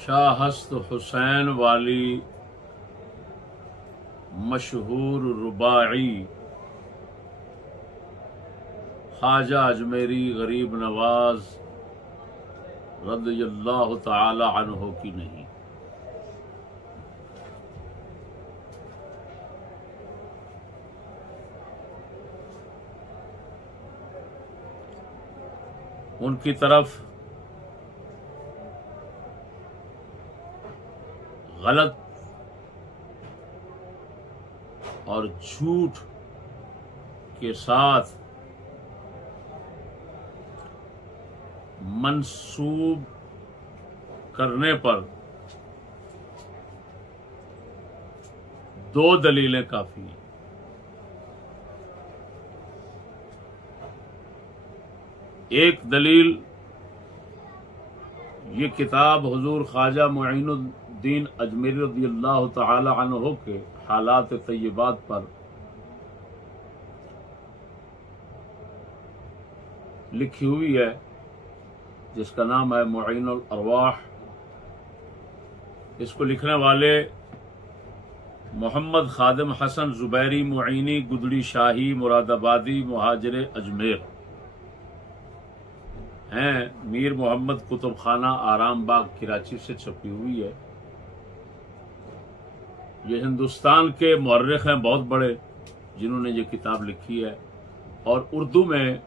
शाहस्त हुसैन वाली मशहूर रुबाई ख्वाजा अजमेरी गरीब नवाज रज़ियल्लाहु तआला अन्हु की नहीं। उनकी तरफ गलत और झूठ के साथ मंसूब करने पर दो दलीलें काफी हैं। एक दलील ये किताब हुजूर ख्वाजा मुईनुद्दीन अजमेरी रज़ियल्लाहु तआला अन्हु के हालात तय्यबात पर लिखी हुई है, जिसका नाम है मुईनुल अरवाह। इसको लिखने वाले मोहम्मद खादिम हसन जुबैरी मुईनी गुदड़ी शाही मुरादाबादी मुहाजिर अजमेर हैं। मीर मोहम्मद कुतुब खाना आराम बाग कराची से छपी हुई है। ये हिंदुस्तान के मुअर्रिख हैं बहुत बड़े जिन्होंने ये किताब लिखी है, और उर्दू में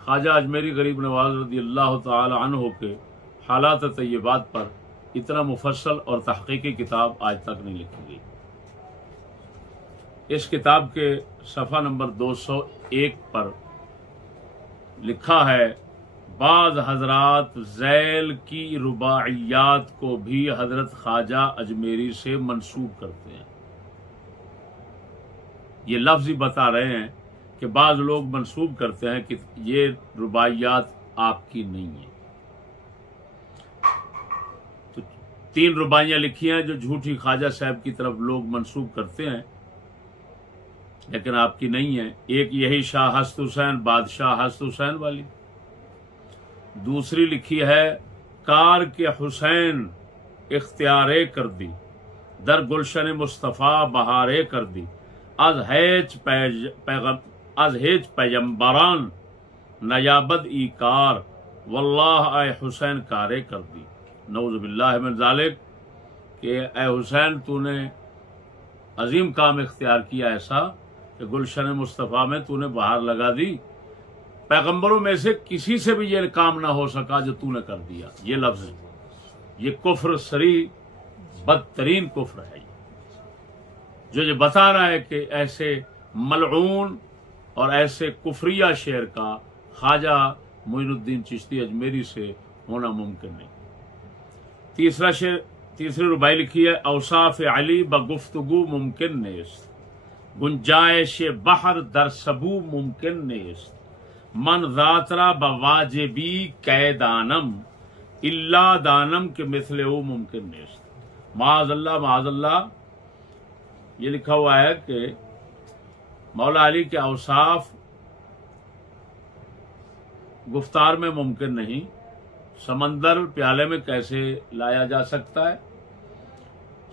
ख्वाजा अजमेरी गरीब नवाज रज़ियल्लाहु तआला अन्हु के हालात तय्यबात पर इतना मुफस्सल और तहकीकी किताब आज तक नहीं लिखी गई। इस किताब के सफ़ा नंबर 201 पर लिखा है, बाज़ हजरात ज़ैल की रुबाइयात को भी हजरत ख्वाजा अजमेरी से मंसूब करते हैं। ये लफ्ज़ ही बता रहे हैं कि बाज़ लोग मंसूब करते हैं कि ये रुबाइयात आपकी नहीं है। तो 3 रुबाइयाँ लिखी हैं जो झूठी ख्वाजा साहब की तरफ लोग मंसूब करते हैं, लेकिन आपकी नहीं है। एक यही शाह हस्त हुसैन बादशाह हस्त हुसैन वाली, दूसरी लिखी है कार के हुसैन इख्तियारे कर दी, दर गुलशन मुस्तफ़ा बहारे कर दी, आज हेज पैगम्बरान नयाबद ई कार वल्लाह ए हुसैन कारे कर दी। नऊज़ बिल्लाहि मिन ज़ालिक कि ए हुसैन तूने अजीम काम इख्तियार किया ऐसा कि गुलशन मुस्तफ़ा में तूने बहार लगा दी। पैगंबरों में से किसी से भी ये काम ना हो सका जो तूने कर दिया। ये लफ्ज, ये कुफ्र सरी बदतरीन कुफ्र है, जो ये बता रहा है कि ऐसे मलऊन और ऐसे कुफरिया शेर का ख्वाजा मोइनुद्दीन चिश्ती अजमेरी से होना मुमकिन नहीं। तीसरी रुबाई लिखी है, औसाफ अली बगुफ्तगू मुमकिन नेस्त, गुंजाइश बहर दर सबू मुमकिन नेस्त, मन ज़ातरा बवाजिबी कैदानम इल्ला दानम के मिसले वो मुमकिन नेस्त। माज़अल्लाह ये लिखा हुआ है कि मौला अली के औसाफ गुफ्तार में मुमकिन नहीं। समंदर प्याले में कैसे लाया जा सकता है,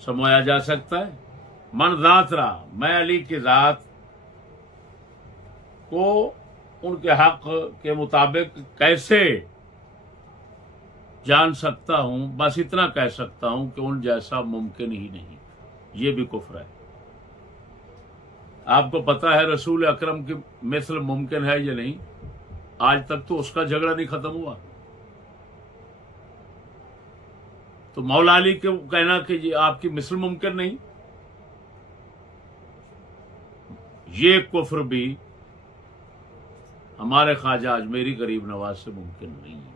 समोया जा सकता है। मन ज़ातरा, मैं अली की ज़ात को उनके हक के मुताबिक कैसे जान सकता हूं, बस इतना कह सकता हूं कि उन जैसा मुमकिन ही नहीं। ये भी कुफ्र है। आपको पता है रसूल अकरम की मिसल मुमकिन है या नहीं? आज तक तो उसका झगड़ा नहीं खत्म हुआ। तो मौला अली को कहना कि ये आपकी मिसल मुमकिन नहीं, ये कुफ्र भी हमारे ख्वाजा अजमेरी गरीब नवाज से मुमकिन नहीं है।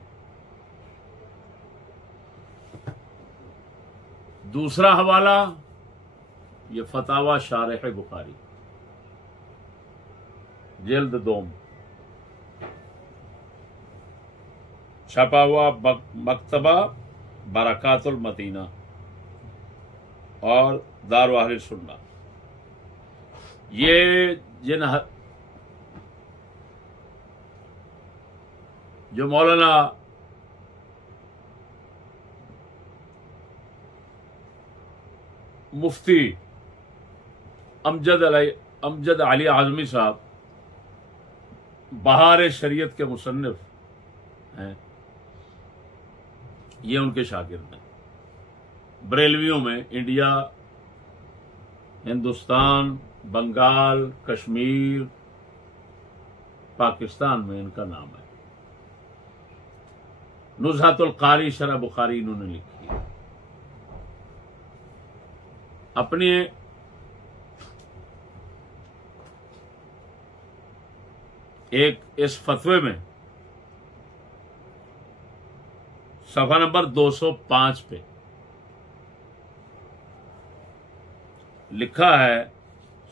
दूसरा हवाला ये फतावा शारह बुखारी जिल्द 2 छपा हुआ मकतबा बरकातुल मदीना और दार अहले सुन्ना। ये जो मौलाना मुफ्ती अमजद अली आजमी साहब बहार शरीयत के मुसन्निफ हैं, ये उनके शागिर्द हैं। बरेलवियों में इंडिया, हिंदुस्तान, बंगाल, कश्मीर, पाकिस्तान में इनका नाम है। नुज़हतुल कारी शरह बुखारी इन्होंने लिखी है। अपने एक इस फतवे में सफा नंबर 205 पे लिखा है,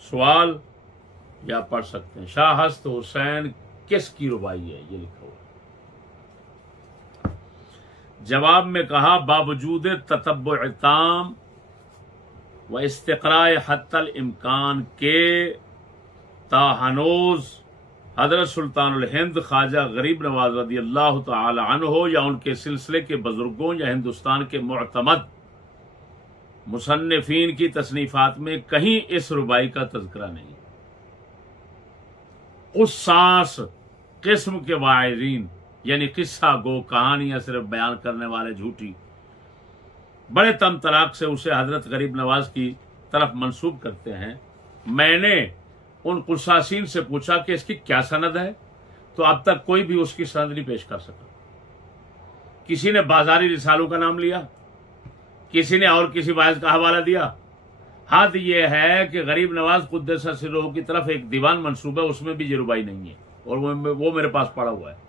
सवाल या पढ़ सकते हैं, शाह हस्त हुसैन किसकी रुबाई है, ये लिखा हुआ। जवाब में कहा, बावजूद ततब्बुअ ताम व इस्तिक़राए हत्तल इम्कान के ताहनूज हजरत सुल्तानुल हिंद ख्वाजा गरीब नवाज रदी अल्लाह तआला अन्हो या उनके सिलसिले के बुजुर्गों या हिंदुस्तान के मुअतमद मुसन्निफीन की तसनीफात में कहीं इस रुबाई का तज़किरा नहीं। उस सांस किस्म के वाइज़ीन यानी किस्सा गो, कहानियां सिर्फ बयान करने वाले झूठी, बड़े तम तलाक से उसे हजरत गरीब नवाज की तरफ मंसूब करते हैं। मैंने उन कुसासीन से पूछा कि इसकी क्या सनद है, तो अब तक कोई भी उसकी सनद नहीं पेश कर सका। किसी ने बाजारी रिसालों का नाम लिया, किसी ने और किसी वाइज का हवाला दिया। हद यह है कि गरीब नवाज कुद्दस सिर्रोह की तरफ एक दीवान मंसूब है, उसमें भी ये रुबाई नहीं है और वो मेरे पास पड़ा हुआ है।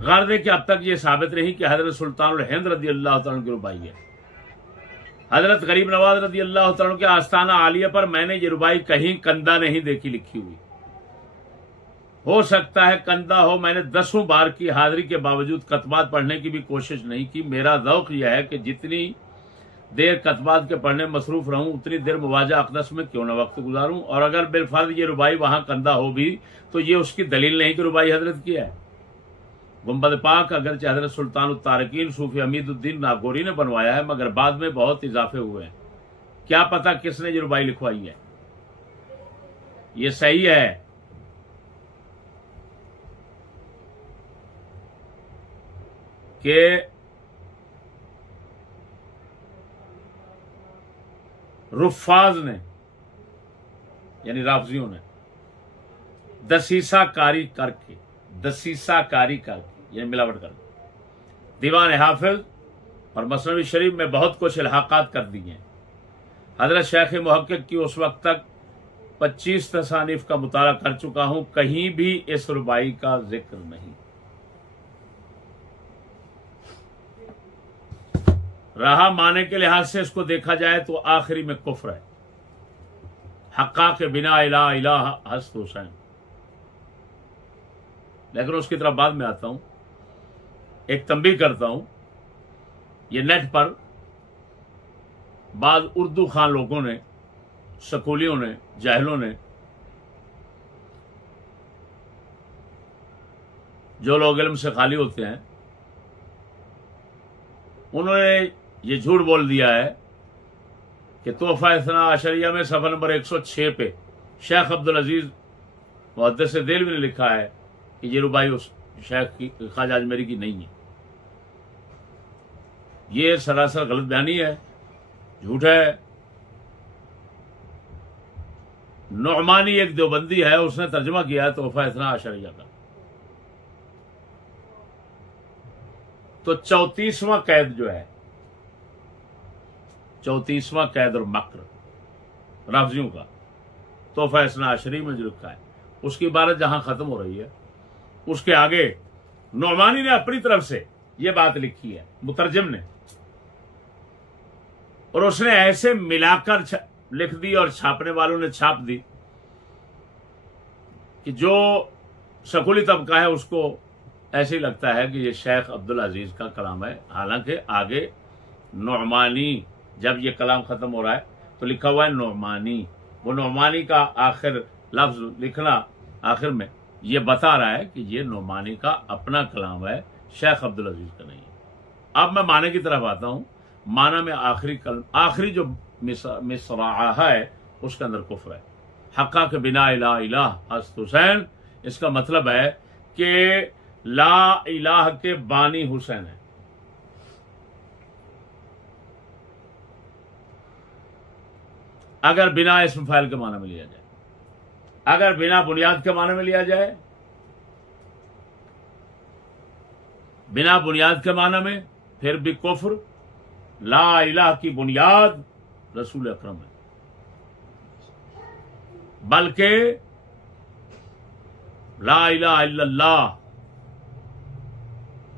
गर्द है कि अब तक ये साबित नहीं कि हजरत सुल्तानुल हिंद रदी अल्लाह तआला की रुबाई है। हजरत गरीब नवाज रदी अल्लाह तआला के आस्ताना आलिया पर मैंने ये रुबाई कहीं कंदा नहीं देखी लिखी हुई। हो सकता है कंदा हो, मैंने 10 बार की हाजिरी के बावजूद कतबात पढ़ने की भी कोशिश नहीं की। मेरा ज़ौक़ यह है कि जितनी देर कतबात के पढ़ने मसरूफ रहूं उतनी देर मुवाजा अक़दस में क्यों न वक्त गुजारूं। और अगर बिलफर्ज ये रुबाई वहां कंदा हो भी तो ये उसकी दलील नहीं कि रुबाई हजरत की है। गुंबद पाक अगरचे हजरत सुल्तान तारकीन सूफी हमीदुद्दीन नागौरी ने बनवाया है, मगर बाद में बहुत इजाफे हुए हैं। क्या पता किसने ये रुबाई लिखवाई है। ये सही है कि रुफ़ाज ने यानी राफजियों ने दसीसा कारी करके यानी मिलावट कर दीवान हाफिज और मसनवी शरीफ में बहुत कुछ इल्हाकात कर दिए हैं। हजरत शेख मुहक्किक की उस वक्त तक 25 तसानीफ का मुताला कर चुका हूं, कहीं भी इस रुबाई का जिक्र नहीं। रहा माने के लिहाज से इसको देखा जाए तो आखिरी में कुफ्र है। हक्का के बिना इला इलाह हस्त हुसैन। लेकिन उसकी तरफ बाद में आता हूं। एक तंबीह करता हूं, ये नेट पर बाद उर्दू खान लोगों ने, स्कूलियों ने, जाहिलों ने, जो लोग इल्म से खाली होते हैं, उन्होंने ये झूठ बोल दिया है कि तोहफा इस्ना अशरिया में सफ़ा नंबर 106 पे शेख अब्दुल अजीज मुहद्दिस देलवी ने लिखा है कि ये रुबाई उस शेख की ख्वाजा अजमेरी की नहीं है। ये सरासर गलत बयानी है, झूठ है। नौमानी एक देवबंदी है, उसने तर्जुमा किया है तोहफा इस्ना अशरिया का। तो 34वां कैद जो है, 34वां कैद और मक्र राफजियों का तोहफा इस्ना अशरी में जो लिखा है, उसकी इबारत जहां खत्म हो रही है उसके आगे नौमानी ने अपनी तरफ से यह बात लिखी है, मुतरजम ने, और उसने ऐसे मिलाकर लिख दी और छापने वालों ने छाप दी कि जो स्कूली तबका है उसको ऐसे ही लगता है कि ये शेख अब्दुल अजीज का कलाम है। हालांकि आगे नौमानी, जब ये कलाम खत्म हो रहा है तो लिखा हुआ है नौमानी। वो नौमानी का आखिर लफ्ज लिखना आखिर में ये बता रहा है कि ये नौमानी का अपना कलाम है, शेख अब्दुल अजीज का नहीं है। अब मैं माने की तरफ आता हूं। माना में आखिरी जो मिसरा है उसके अंदर कुफ्र है। हक्का के बिना इला इलाह हस्त हुसैन, इसका मतलब है कि ला इलाह के बानी हुसैन है। अगर बिना इस्म फाइल के माना में लिया जाए, अगर बिना बुनियाद के माना में लिया जाए, बिना बुनियाद के माना में, फिर भी कुफ्र। ला इलाह की बुनियाद रसूल अकरम है, बल्कि ला इलाहा इल्लल्लाह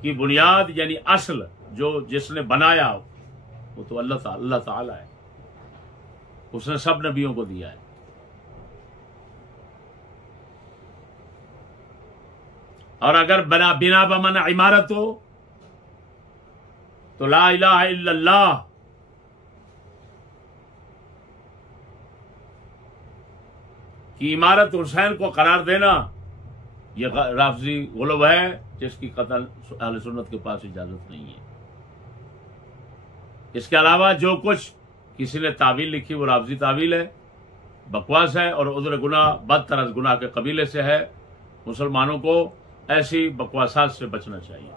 की बुनियाद यानी असल जो जिसने बनाया वो तो अल्लाह ताला है, उसने सब नबियों को दिया है। और अगर बिना बमाना इमारत हो तो ला इलाहा इल्लल्लाह की इमारत हुसैन को करार देना यह राफजी गुलब है जिसकी कतल अहले सुन्नत के पास इजाजत नहीं है। इसके अलावा जो कुछ किसी ने तावील लिखी वो राफजी तावील है, बकवास है और उधर गुनाह बदतरस गुनाह के कबीले से है। मुसलमानों को ऐसी बकवासात से बचना चाहिए।